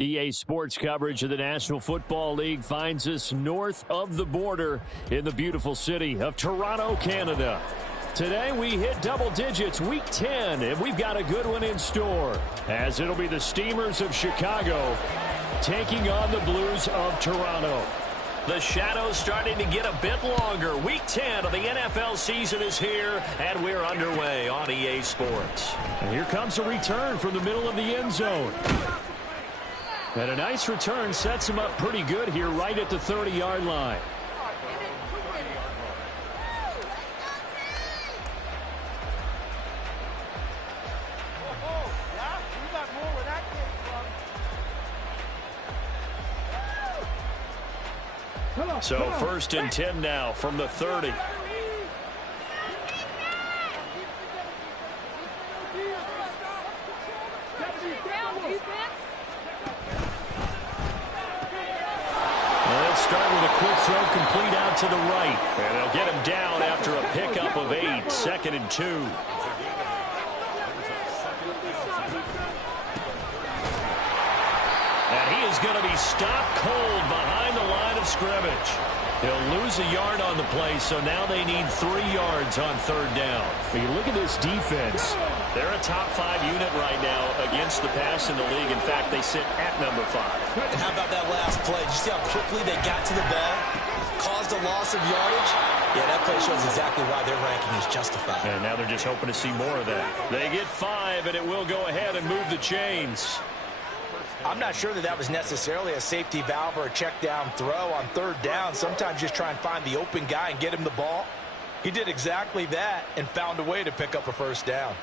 EA Sports coverage of the National Football League finds us north of the border in the beautiful city of Toronto, Canada. Today we hit double digits, week 10, and we've got a good one in store, as it'll be the Steamers of Chicago taking on the Blues of Toronto. The shadow's starting to get a bit longer. Week 10 of the NFL season is here, and we're underway on EA Sports. And here comes a return from the middle of the end zone. And a nice return sets him up pretty good here right at the 30-yard line. So first and 10 now from the 30. Let's start with a quick throw complete out to the right. And they'll get him down after a pickup of 8, 2nd and 2. And he is going to be stopped cold behind the line of scrimmage. He'll lose a yard on the play, so now they need 3 yards on 3rd down. When you look at this defense, they're a top 5 unit right now against the pass in the league. In fact, they sit at number 5. And how about that last play? Did you see how quickly they got to the ball? Caused a loss of yardage? Yeah, that play shows exactly why their ranking is justified. And now they're just hoping to see more of that. They get 5, and it will go ahead and move the chains. I'm not sure that was necessarily a safety valve or a check down throw on 3rd down. Sometimes just try and find the open guy and get him the ball. He did exactly that and found a way to pick up a 1st down.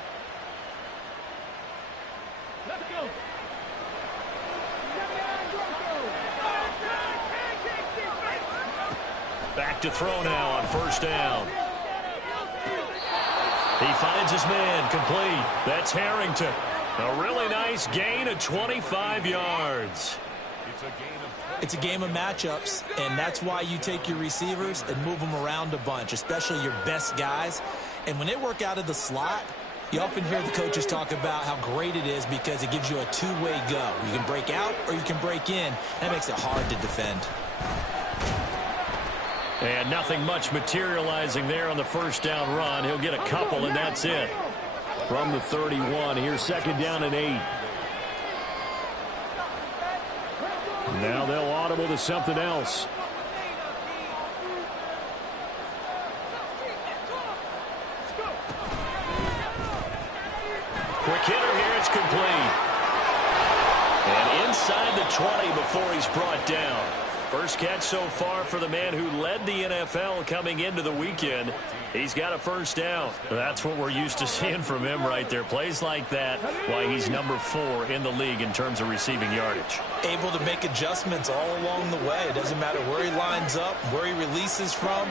Let's go. Back to throw now on 1st down. He finds his man complete. That's Harrington. A really nice gain of 25 yards. It's a game of matchups, and that's why you take your receivers and move them around a bunch, especially your best guys. And when they work out of the slot, you often hear the coaches talk about how great it is because it gives you a two-way go. You can break out or you can break in. That makes it hard to defend. And nothing much materializing there on the 1st down run. He'll get a couple, and that's it. From the 31, here's 2nd down and 8. Now they'll audible to something else. Quick hitter here, it's complete. And inside the 20 before he's brought down. First catch so far for the man who led the NFL coming into the weekend. He's got a 1st down. That's what we're used to seeing from him right there. Plays like that, why he's number 4 in the league in terms of receiving yardage. Able to make adjustments all along the way. It doesn't matter where he lines up, where he releases from.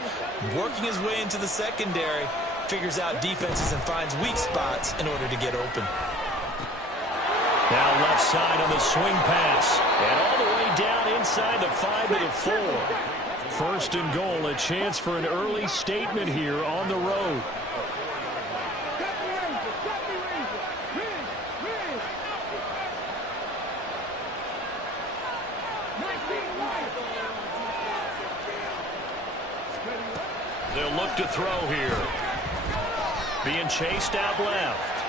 Working his way into the secondary, figures out defenses and finds weak spots in order to get open. Now left side on the swing pass. And all the way down inside the 5 to the 4. 1st and goal, a chance for an early statement here on the road. They'll look to throw here. Being chased out left.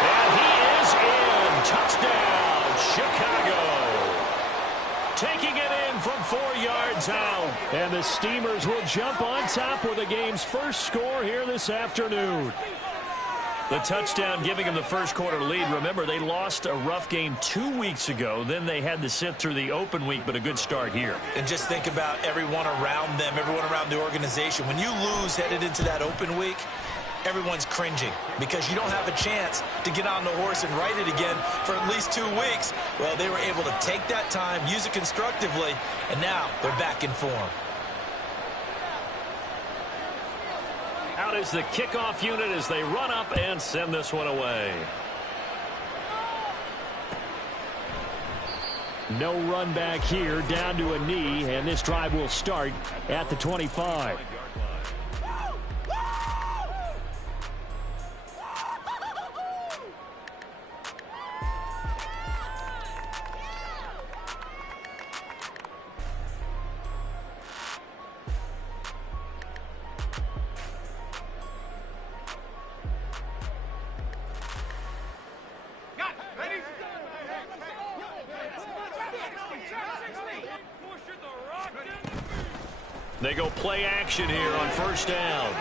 And he is in. Touchdown, Chicago. Taking it in from 4 yards out. And the Steamers will jump on top with the game's first score here this afternoon. The touchdown giving them the 1st quarter lead. Remember, they lost a rough game 2 weeks ago. Then they had to sit through the open week, but a good start here. And just think about everyone around them, everyone around the organization. When you lose headed into that open week, everyone's cringing because you don't have a chance to get on the horse and ride it again for at least 2 weeks. Well, they were able to take that time, use it constructively, and now they're back in form. Out is the kickoff unit as they run up and send this one away. No run back here, down to a knee, and this drive will start at the 25. They go play action here on first down.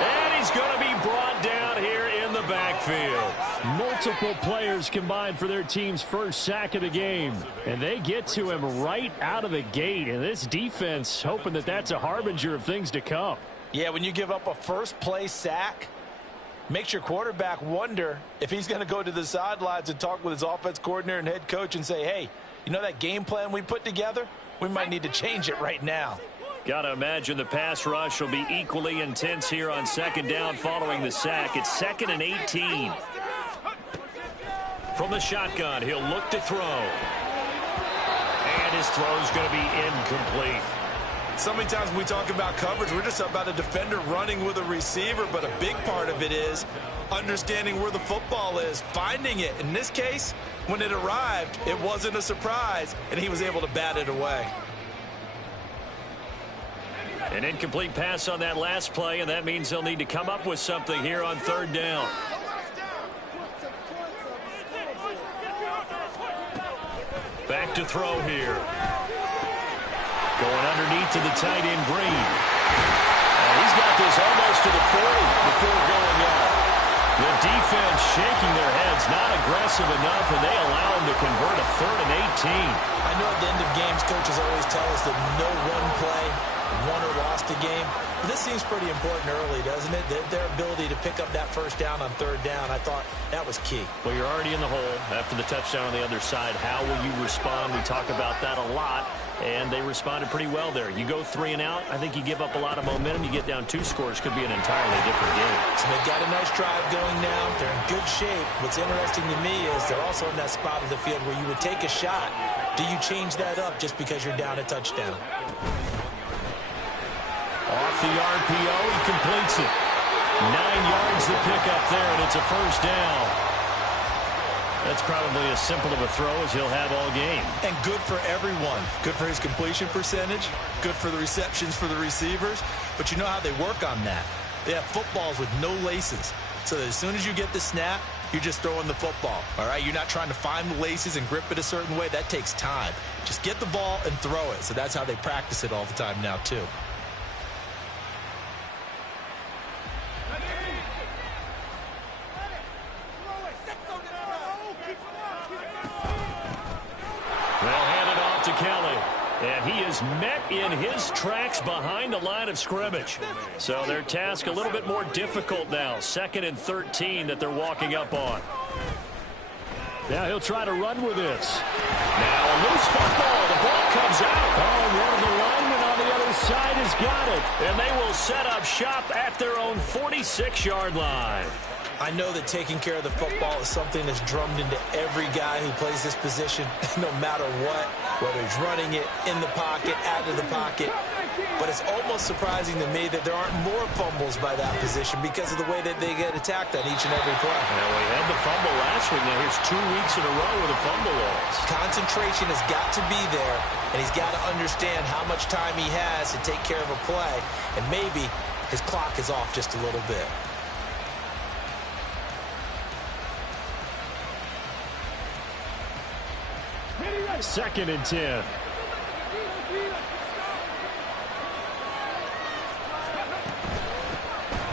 And he's going to be brought down here in the backfield. Multiple players combined for their team's first sack of the game. And they get to him right out of the gate. And this defense hoping that that's a harbinger of things to come. Yeah, when you give up a first play sack, makes your quarterback wonder if he's going to go to the sidelines and talk with his offense coordinator and head coach and say, hey, you know that game plan we put together? We might need to change it right now. Got to imagine the pass rush will be equally intense here on second down following the sack. It's 2nd and 18. From the shotgun, he'll look to throw. And his throw's going to be incomplete. So many times when we talk about coverage, we're just about a defender running with a receiver, but a big part of it is understanding where the football is, finding it. In this case, when it arrived, it wasn't a surprise, and he was able to bat it away. An incomplete pass on that last play, and that means they'll need to come up with something here on third down. Back to throw here. Going underneath to the tight end, Green. And he's got this almost to the 40 before going up. The defense shaking their heads, not aggressive enough, and they allow him to convert a 3rd and 18. I know at the end of games, coaches always tell us that no one play won or lost a game. But this seems pretty important early, doesn't it? Their ability to pick up that first down on third down, I thought that was key. Well, you're already in the hole after the touchdown on the other side. How will you respond? We talk about that a lot, and they responded pretty well there. You go 3 and out, I think you give up a lot of momentum. You get down 2 scores, could be an entirely different game. So they've got a nice drive going now. They're in good shape. What's interesting to me is they're also in that spot of the field where you would take a shot. Do you change that up just because you're down a touchdown? Off the RPO, he completes it. 9 yards to pick up there, and it's a first down. That's probably as simple of a throw as he'll have all game. And good for everyone. Good for his completion percentage. Good for the receptions for the receivers. But you know how they work on that. They have footballs with no laces. So that as soon as you get the snap, you're just throwing the football. All right? You're not trying to find the laces and grip it a certain way. That takes time. Just get the ball and throw it. So that's how they practice it all the time now, too. And he is met in his tracks behind the line of scrimmage. So their task a little bit more difficult now. 2nd and 13 that they're walking up on. Now he'll try to run with this. Now a loose football. The ball comes out. Oh, one of the linemen on the other side has got it. And they will set up shop at their own 46-yard line. I know that taking care of the football is something that's drummed into every guy who plays this position, no matter what, whether he's running it in the pocket, out of the pocket. But it's almost surprising to me that there aren't more fumbles by that position because of the way that they get attacked on each and every play. Now, we had the fumble last week. Now, here's 2 weeks in a row with a fumble loss. Concentration has got to be there, and he's got to understand how much time he has to take care of a play, and maybe his clock is off just a little bit. Second and 10.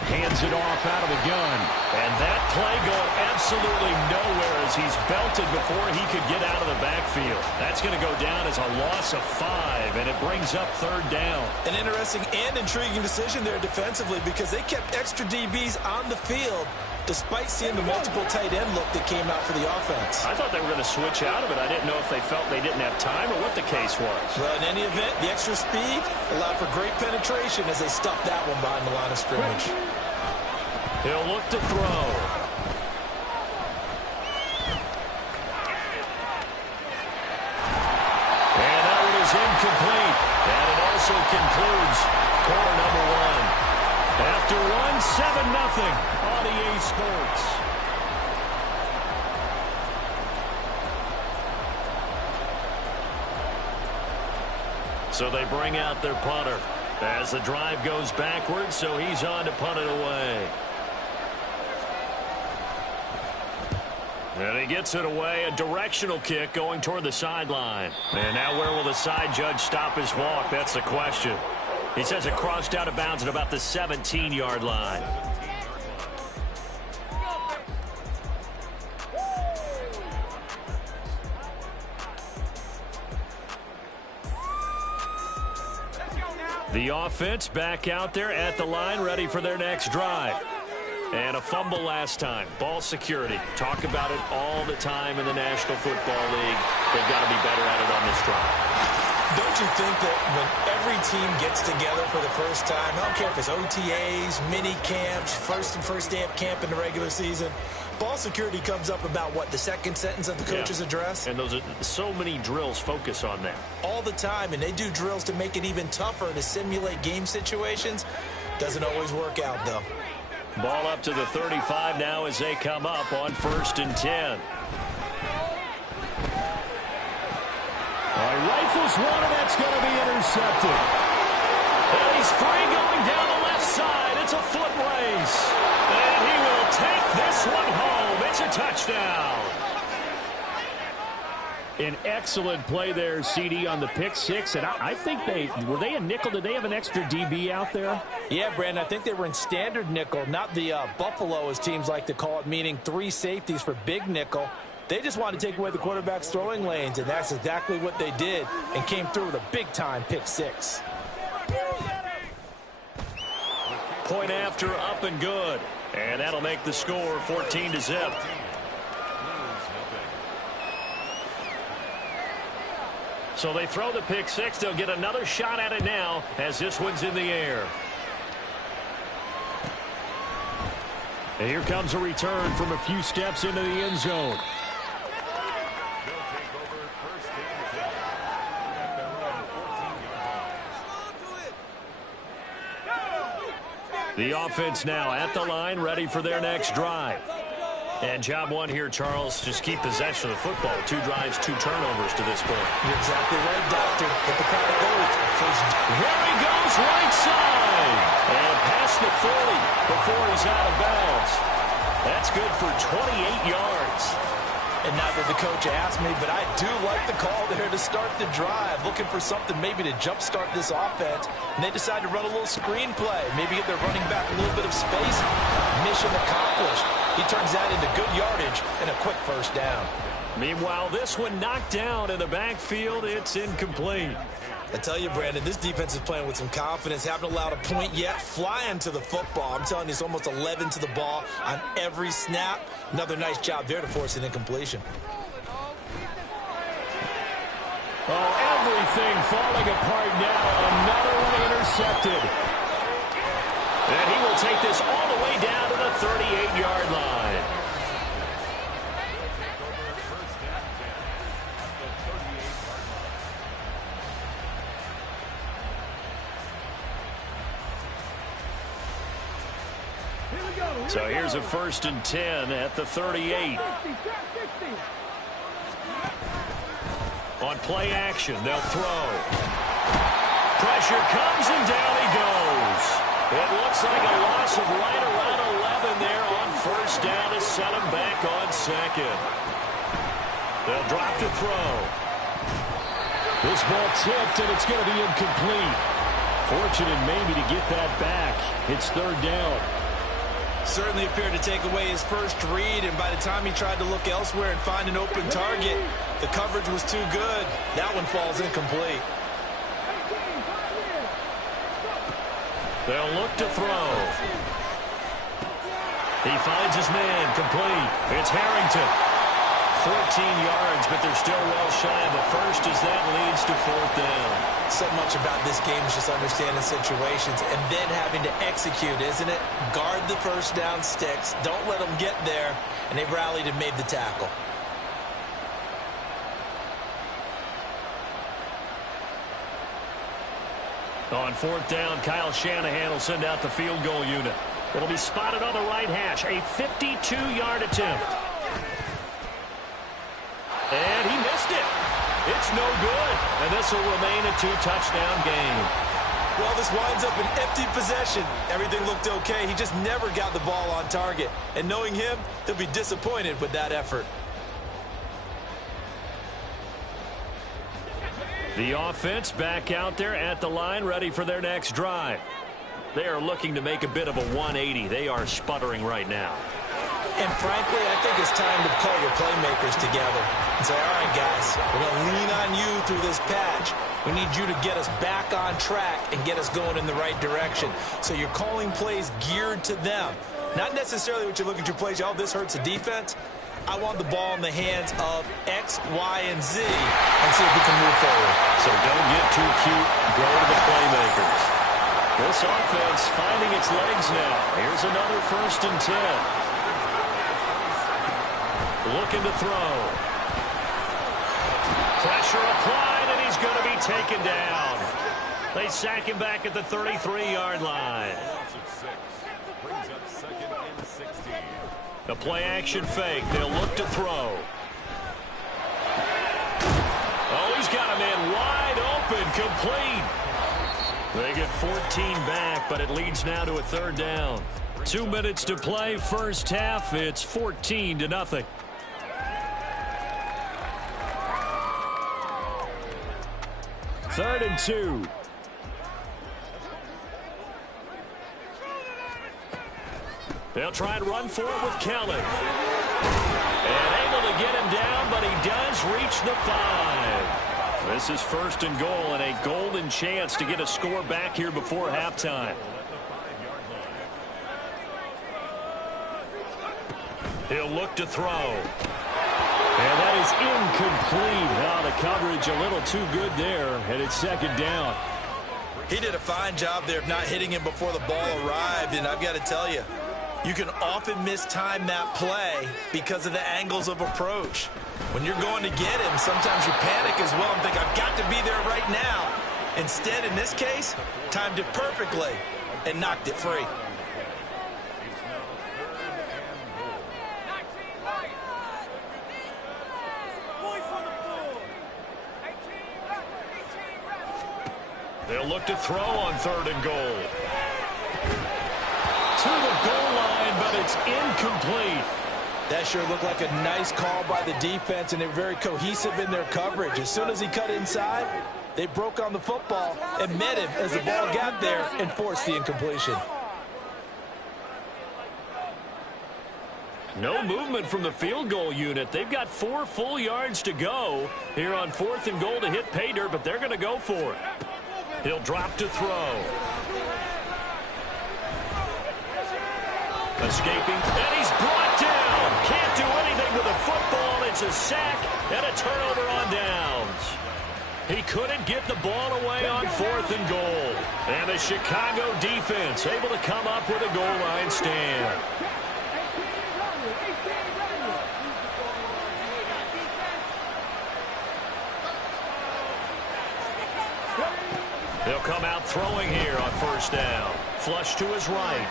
Hands it off out of the gun. And that play going absolutely nowhere as he's belted before he could get out of the backfield. That's going to go down as a loss of 5, and it brings up third down. An interesting and intriguing decision there defensively because they kept extra DBs on the field despite seeing the multiple tight end look that came out for the offense. I thought they were going to switch out of it. I didn't know if they felt they didn't have time or what the case was. Well, in any event, the extra speed allowed for great penetration as they stuffed that one behind the line of scrimmage. He'll look to throw. And that one is incomplete. And it also concludes quarter number 1. After one, 7-0 on EA Sports. So they bring out their punter as the drive goes backwards, so he's on to punt it away. And he gets it away, a directional kick going toward the sideline. And now where will the side judge stop his walk? That's the question. He says it crossed out of bounds at about the 17-yard line. The offense back out there at the line, ready for their next drive. And a fumble last time. Ball security. Talk about it all the time in the National Football League. They've got to be better at it on this drive. Don't you think that when every team gets together for the first time, I don't care if it's OTAs, mini camps, first day of camp in the regular season, ball security comes up about, what, the second sentence of the coach's address? And those are so many drills focus on that. All the time, and they do drills to make it even tougher to simulate game situations. Doesn't always work out, though. Ball up to the 35 now as they come up on 1st and 10. Rifles one, and that's going to be intercepted. And he's free going down the left side. It's a foot race. And he will take this one home. It's a touchdown. An excellent play there, CD, on the pick six. And I think were they a nickel? Did they have an extra DB out there? Yeah, Brandon, I think they were in standard nickel, not the Buffalo, as teams like to call it, meaning 3 safeties for big nickel. They just wanted to take away the quarterback's throwing lanes, and that's exactly what they did and came through with a big-time pick six. Point after, up and good. And that'll make the score 14-0. So they throw the pick six. They'll get another shot at it now as this one's in the air. And here comes a return from a few steps into the end zone. The offense now at the line, ready for their next drive. And job one here, Charles, just keep possession of the football. 2 drives, 2 turnovers to this point. You're exactly right, Doctor. Get the crowd going. There he goes, right side. And past the 40 before he's out of bounds. That's good for 28 yards. And not that the coach asked me, but I do like the call there to start the drive. Looking for something maybe to jumpstart this offense. And they decide to run a little screen play. Maybe give their running back a little bit of space. Mission accomplished. He turns that into good yardage and a quick first down. Meanwhile, this one knocked down in the backfield. It's incomplete. I tell you, Brandon, this defense is playing with some confidence. Haven't allowed a point yet. Flying to the football. I'm telling you, it's almost 11 to the ball on every snap. Another nice job there to force an incompletion. Oh, everything falling apart now. Another one intercepted. And he will take this all the way down to the 38-yard line. So here's a 1st and 10 at the 38. On play action, they'll throw. Pressure comes and down he goes. It looks like a loss of right around 11 there on 1st down to set him back on 2nd. They'll drop to throw. This ball tipped, and it's going to be incomplete. Fortunate maybe to get that back. It's 3rd down. Certainly appeared to take away his first read, and by the time he tried to look elsewhere and find an open target, the coverage was too good. That one falls incomplete. They'll look to throw. He finds his man, complete. It's Harrington. 14 yards, but they're still well shy of a first as that leads to 4th down. So much about this game is just understanding situations and then having to execute, isn't it? Guard the first down sticks. Don't let them get there. And they rallied and made the tackle. On 4th down, Kyle Shanahan will send out the field goal unit. It'll be spotted on the right hash. A 52-yard attempt. And he missed it. It's no good. And this will remain a 2-touchdown game. Well, this winds up an empty possession. Everything looked okay. He just never got the ball on target. And knowing him, he'll be disappointed with that effort. The offense back out there at the line, ready for their next drive. They are looking to make a bit of a 180. They are sputtering right now. And frankly, I think it's time to call your playmakers together and say, all right, guys, we're going to lean on you through this patch. We need you to get us back on track and get us going in the right direction. So you're calling plays geared to them. Not necessarily what you look at your plays, oh, this hurts the defense. I want the ball in the hands of X, Y, and Z and see if we can move forward. So don't get too cute. Go to the playmakers. This offense finding its legs now. Here's another 1st and 10. Looking to throw. Pressure applied, and he's going to be taken down. They sack him back at the 33-yard line. The play-action fake. They'll look to throw. Oh, he's got him in wide open, complete. They get 14 back, but it leads now to a 3rd down. 2 minutes to play, first half. It's 14-0. Third and 2. They'll try and run for it with Kelly. And able to get him down, but he does reach the 5. This is 1st and goal and a golden chance to get a score back here before halftime. He'll look to throw. And that is incomplete. Now the coverage a little too good there, and it's 2nd down. He did a fine job there of not hitting him before the ball arrived, and I've got to tell you, you can often mistime that play because of the angles of approach. When you're going to get him, sometimes you panic as well and think, I've got to be there right now. Instead, in this case, timed it perfectly and knocked it free. They'll look to throw on 3rd and goal. To the goal line, but it's incomplete. That sure looked like a nice call by the defense, and they're very cohesive in their coverage. As soon as he cut inside, they broke on the football and met him as the ball got there and forced the incompletion. No movement from the field goal unit. They've got 4 full yards to go here on 4th and goal to hit pay dirt, but they're going to go for it. He'll drop to throw. Escaping, and he's brought down. Can't do anything with the football. It's a sack and a turnover on downs. He couldn't get the ball away on 4th and goal. And the Chicago defense able to come up with a goal line stand. They'll come out throwing here on 1st down. Flush to his right.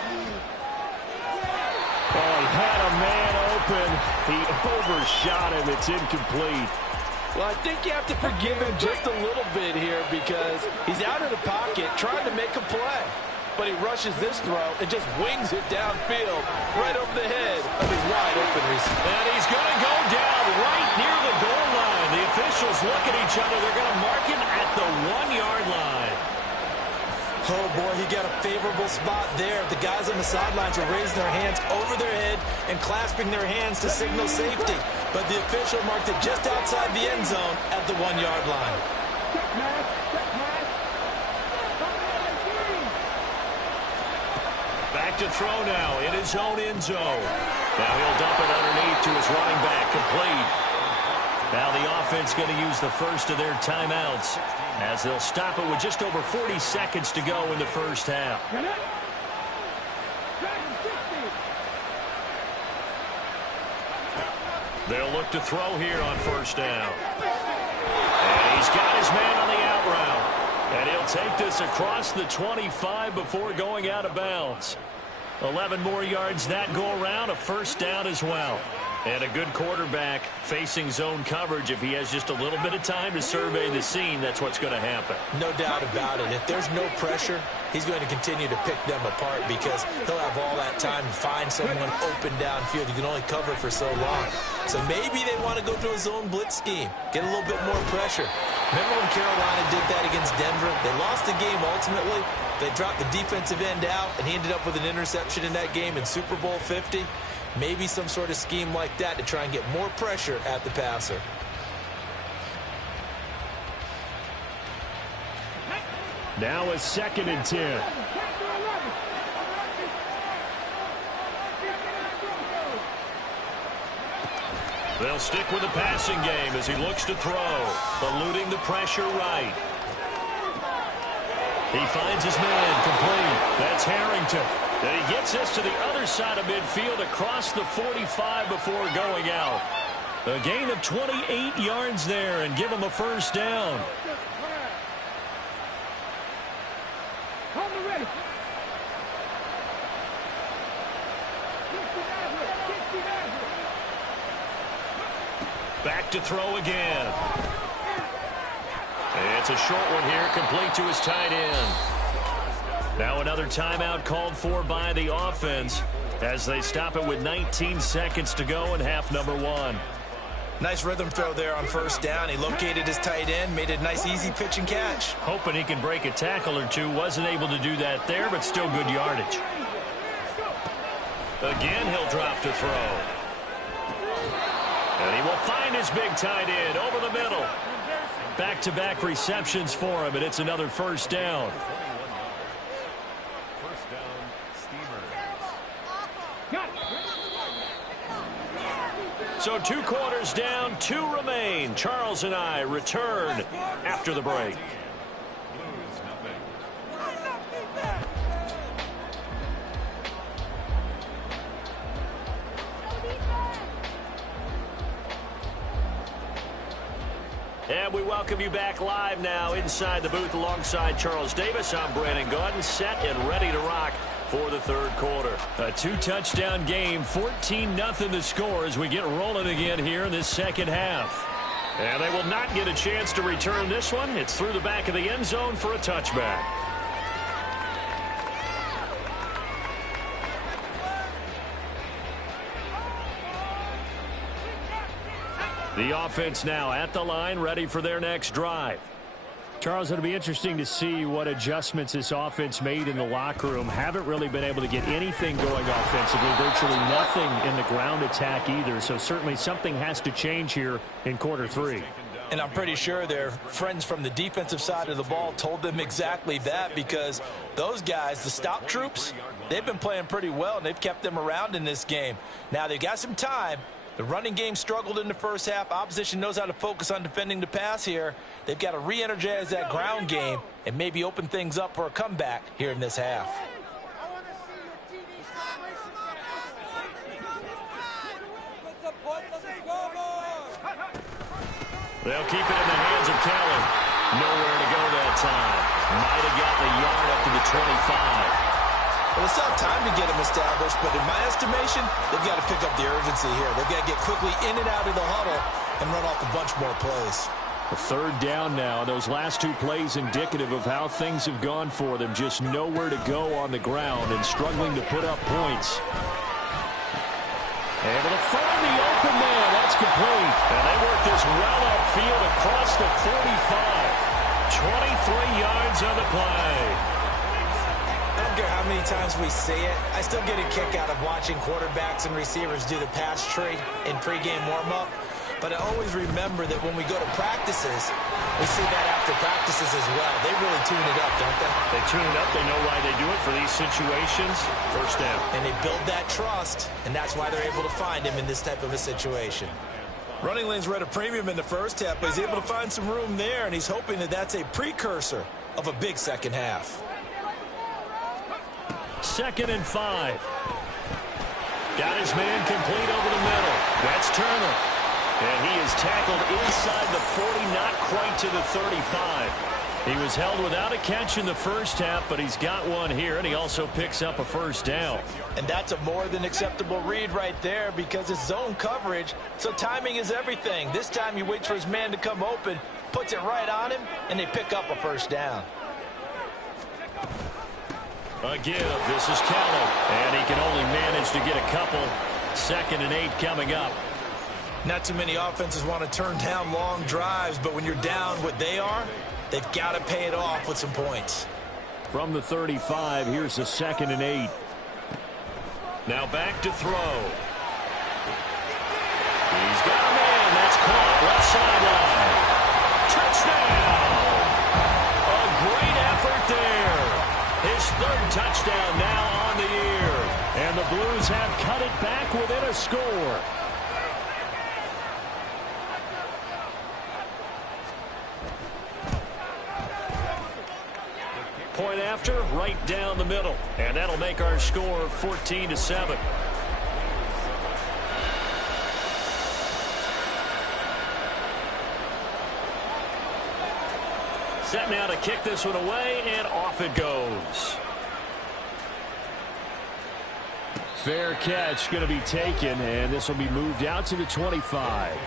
Oh, he had a man open. He overshot him. It's incomplete. Well, I think you have to forgive him just a little bit here because he's out of the pocket trying to make a play. But he rushes this throw and just wings it downfield right over the head of his wide open receiver. And he's going to go down right near the goal line. The officials look at each other. They're going to mark him at the 1-yard line. Oh, boy, he got a favorable spot there. The guys on the sidelines are raising their hands over their head and clasping their hands to signal safety. But the official marked it just outside the end zone at the 1-yard line. Back to throw now in his own end zone. Now he'll dump it underneath to his running back, complete. Now the offense going to use the first of their timeouts as they'll stop it with just over 40 seconds to go in the first half. They'll look to throw here on 1st down. And he's got his man on the out route. And he'll take this across the 25 before going out of bounds. 11 more yards that go around, a 1st down as well. And a good quarterback facing zone coverage, if he has just a little bit of time to survey the scene, that's what's going to happen. No doubt about it. If there's no pressure, he's going to continue to pick them apart because he'll have all that time to find someone open downfield. You can only cover for so long. So maybe they want to go to a zone blitz scheme, get a little bit more pressure. Remember when Carolina did that against Denver? They lost the game ultimately. They dropped the defensive end out, and he ended up with an interception in that game in Super Bowl 50. Maybe some sort of scheme like that to try and get more pressure at the passer. Now a 2nd and 10. They'll stick with the passing game as he looks to throw, eluding the pressure right. He finds his man complete. That's Harrington. And he gets us to the other side of midfield across the 45 before going out. A gain of 28 yards there and give him a first down. Back to throw again. It's a short one here, complete to his tight end. Now another timeout called for by the offense as they stop it with 19 seconds to go in half number 1. Nice rhythm throw there on first down. He located his tight end, made a nice easy pitch and catch. Hoping he can break a tackle or two. Wasn't able to do that there, but still good yardage. Again, he'll drop to throw. And he will find his big tight end over the middle. Back-to-back receptions for him, and it's another first down. So 2 quarters down, 2 remain. Charles and I return after the break. And we welcome you back live now inside the booth alongside Charles Davis. I'm Brandon Gaudin, set and ready to rock for the 3rd quarter. A 2-touchdown game, 14-0 the score as we get rolling again here in this 2nd half. And they will not get a chance to return this one. It's through the back of the end zone for a touchback. The offense now at the line, ready for their next drive. Charles, it'll be interesting to see what adjustments this offense made in the locker room. Haven't really been able to get anything going offensively, virtually nothing in the ground attack either. So certainly something has to change here in quarter 3. And I'm pretty sure their friends from the defensive side of the ball told them exactly that, because those guys, the stop troops, they've been playing pretty well, and they've kept them around in this game. Now they've got some time. The running game struggled in the first half. Opposition knows how to focus on defending the pass here. They've got to re-energize that ground game and maybe open things up for a comeback here in this half. They'll keep it in the hands of Kelly. Nowhere to go that time. Might have got the yard up to the 25. Well, it's not time to get them established, but in my estimation, they've got to pick up the urgency here. They've got to get quickly in and out of the huddle and run off a bunch more plays. A 3rd down now. Those last 2 plays indicative of how things have gone for them. Just nowhere to go on the ground and struggling to put up points. Able to find the open man. That's complete. And they work this well upfield across the 45. 23 yards on the play. I don't care how many times we see it. I still get a kick out of watching quarterbacks and receivers do the pass tree in pregame warm-up. But I always remember that when we go to practices, we see that after practices as well. They really tune it up, don't they? They tune it up. They know why they do it for these situations. First down. And they build that trust, and that's why they're able to find him in this type of a situation. Running lanes were at a premium in the first half, but he's able to find some room there, and he's hoping that that's a precursor of a big second half. 2nd and 5. Got his man complete over the middle. That's Turner. And he is tackled inside the 40, not quite to the 35. He was held without a catch in the first half, but he's got one here, and he also picks up a first down. And that's a more than acceptable read right there because it's zone coverage, so timing is everything. This time he waits for his man to come open, puts it right on him, and they pick up a first down. A give. This is Kelly, and he can only manage to get a couple. 2nd and 8 coming up. Not too many offenses want to turn down long drives, but when you're down what they are, they've got to pay it off with some points. From the 35, here's the 2nd and 8. Now back to throw. He's got a man. That's caught. Left sideline. Touchdown. A great effort there. His 3rd touchdown now on the year. And the Blues have cut it back within a score. Point after, right down the middle. And that'll make our score 14-7. Set now to kick this one away, and off it goes. Fair catch going to be taken, and this will be moved out to the 25.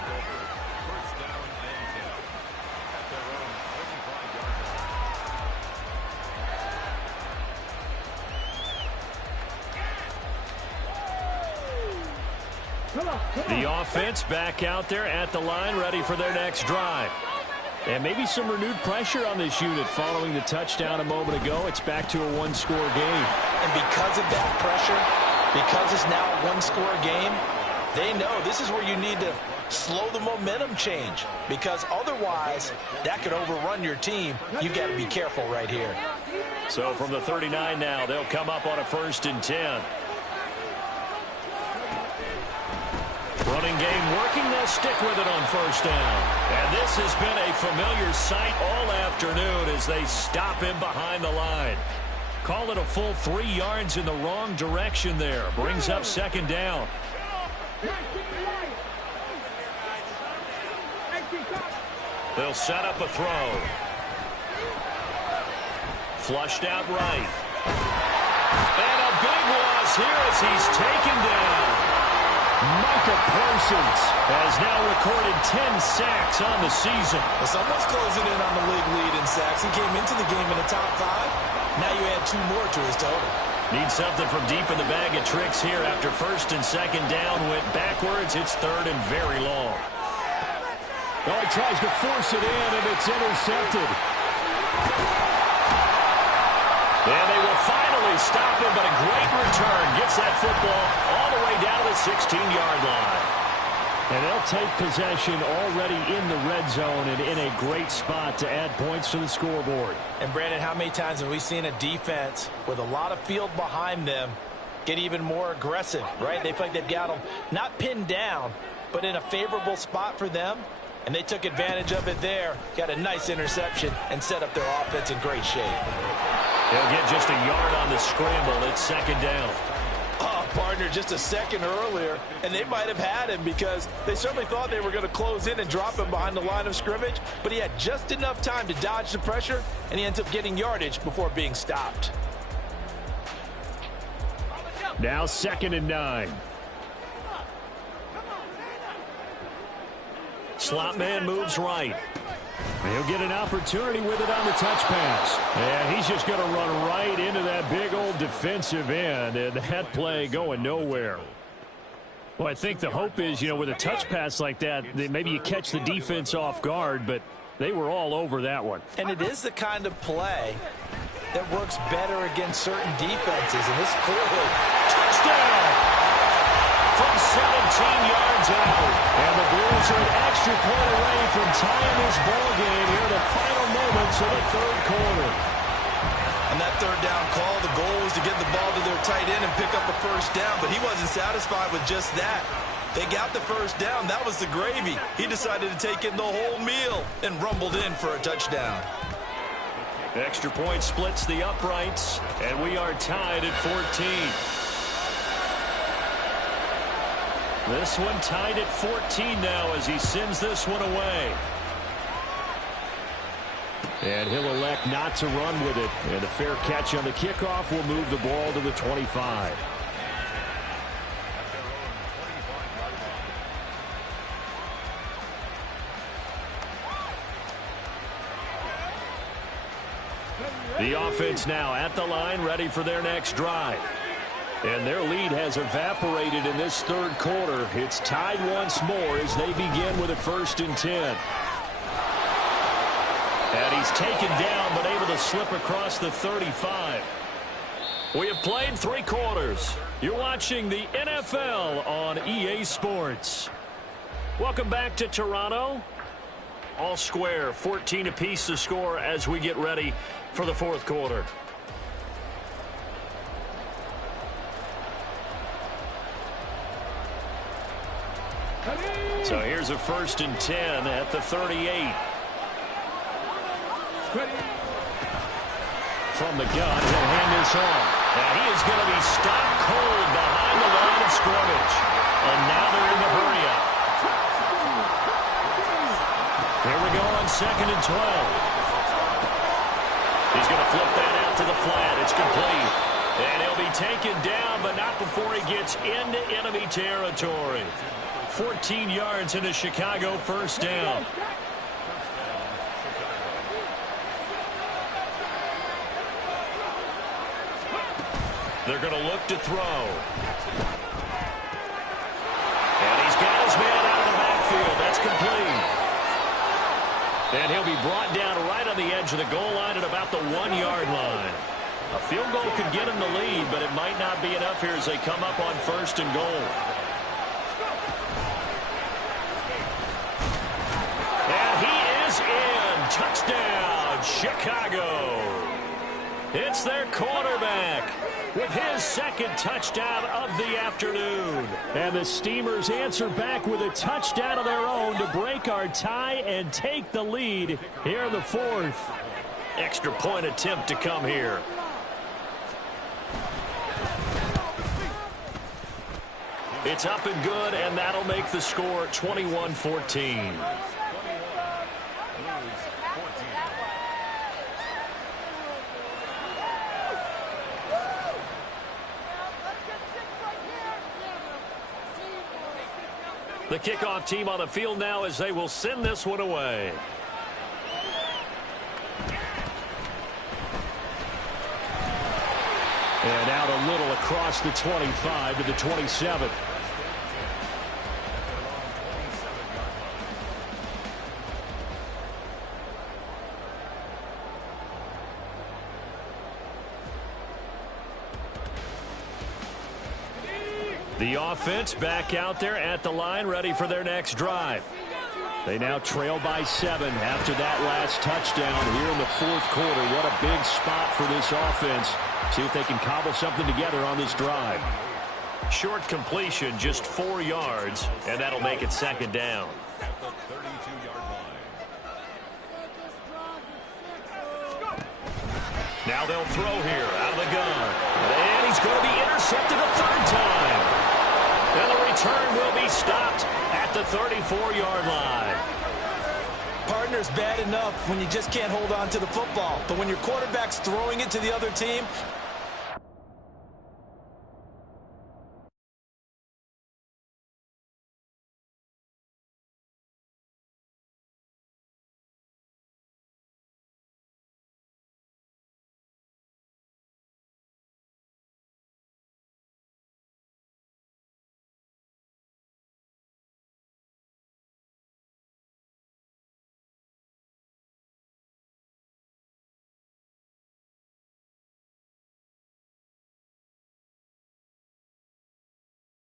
The offense back out there at the line, ready for their next drive. And maybe some renewed pressure on this unit following the touchdown a moment ago. It's back to a one-score game. And because of that pressure, because it's now a one-score game, they know this is where you need to slow the momentum change. Because otherwise, that could overrun your team. You've got to be careful right here. So from the 39 now, they'll come up on a 1st and 10. Running game working, they'll stick with it on 1st down. And this has been a familiar sight all afternoon as they stop him behind the line. Call it a full 3 yards in the wrong direction there. Brings up 2nd down. They'll set up a throw. Flushed out right. And a big loss here as he's taken down. Micah Parsons has now recorded 10 sacks on the season. Well, someone's closing in on the league lead in sacks. He came into the game in the top 5. Now you add 2 more to his total. Need something from deep in the bag of tricks here after 1st and 2nd down. Went backwards. It's 3rd and very long. Oh, he tries to force it in, and it's intercepted. And they will finally stop him, but a great return. Gets that football all the way down to the 16-yard line. And they'll take possession already in the red zone and in a great spot to add points to the scoreboard. And, Brandon, how many times have we seen a defense with a lot of field behind them get even more aggressive, right? They feel like they've got them not pinned down, but in a favorable spot for them. And they took advantage of it there. Got a nice interception and set up their offense in great shape. They'll get just a yard on the scramble. It's 2nd down. Oh, partner, just a second earlier, and they might have had him because they certainly thought they were going to close in and drop him behind the line of scrimmage, but he had just enough time to dodge the pressure, and he ends up getting yardage before being stopped. Now 2nd and 9. Slot man moves right. He'll get an opportunity with it on the touch pass. And he's just going to run right into that big old defensive end, and that play going nowhere. Well, I think the hope is, you know, with a touch pass like that, maybe you catch the defense off guard, but they were all over that one. And it is the kind of play that works better against certain defenses, and this clearly touchdown from 17 yards out. And the Blues are an extra point away from tying this ball game here in the final moments of the 3rd quarter. And that 3rd down call, the goal was to get the ball to their tight end and pick up a 1st down, but he wasn't satisfied with just that. They got the 1st down. That was the gravy. He decided to take in the whole meal and rumbled in for a touchdown. Extra point splits the uprights, and we are tied at 14. This one tied at 14 now as he sends this one away. And he'll elect not to run with it. And a fair catch on the kickoff will move the ball to the 25. The offense now at the line, ready for their next drive. And their lead has evaporated in this third quarter. It's tied once more as they begin with a 1st and 10. And he's taken down but able to slip across the 35. We have played 3 quarters. You're watching the NFL on EA Sports. Welcome back to Toronto. All square, 14 apiece to score as we get ready for the 4th quarter. So here's a 1st and 10 at the 38. From the gun, he'll hand this off. Now he is going to be stopped cold behind the line of scrimmage. And now they're in the hurry-up. Here we go on 2nd and 12. He's going to flip that out to the flat. It's complete. And he'll be taken down, but not before he gets into enemy territory. 14 yards into Chicago, 1st down. They're going to look to throw. And he's got his man out of the backfield. That's complete. And he'll be brought down right on the edge of the goal line at about the 1-yard line. A field goal could get him the lead, but it might not be enough here as they come up on 1st and goal. And he is in. Touchdown, Chicago. It's their quarterback with his 2nd touchdown of the afternoon. And the Steamers answer back with a touchdown of their own to break our tie and take the lead here in the 4th. Extra point attempt to come here. It's up and good, and that'll make the score 21-14. The kickoff team on the field now as they will send this one away. And out a little across the 25 to the 27. The offense back out there at the line, ready for their next drive. They now trail by 7 after that last touchdown here in the 4th quarter. What a big spot for this offense. See if they can cobble something together on this drive. Short completion, just 4 yards, and that'll make it 2nd down. At the 32-yard line. Now they'll throw here out of the gun. And he's going to be intercepted a 3rd time. And the return will be stopped at the 34-yard line. Partner's bad enough when you just can't hold on to the football. But when your quarterback's throwing it to the other team,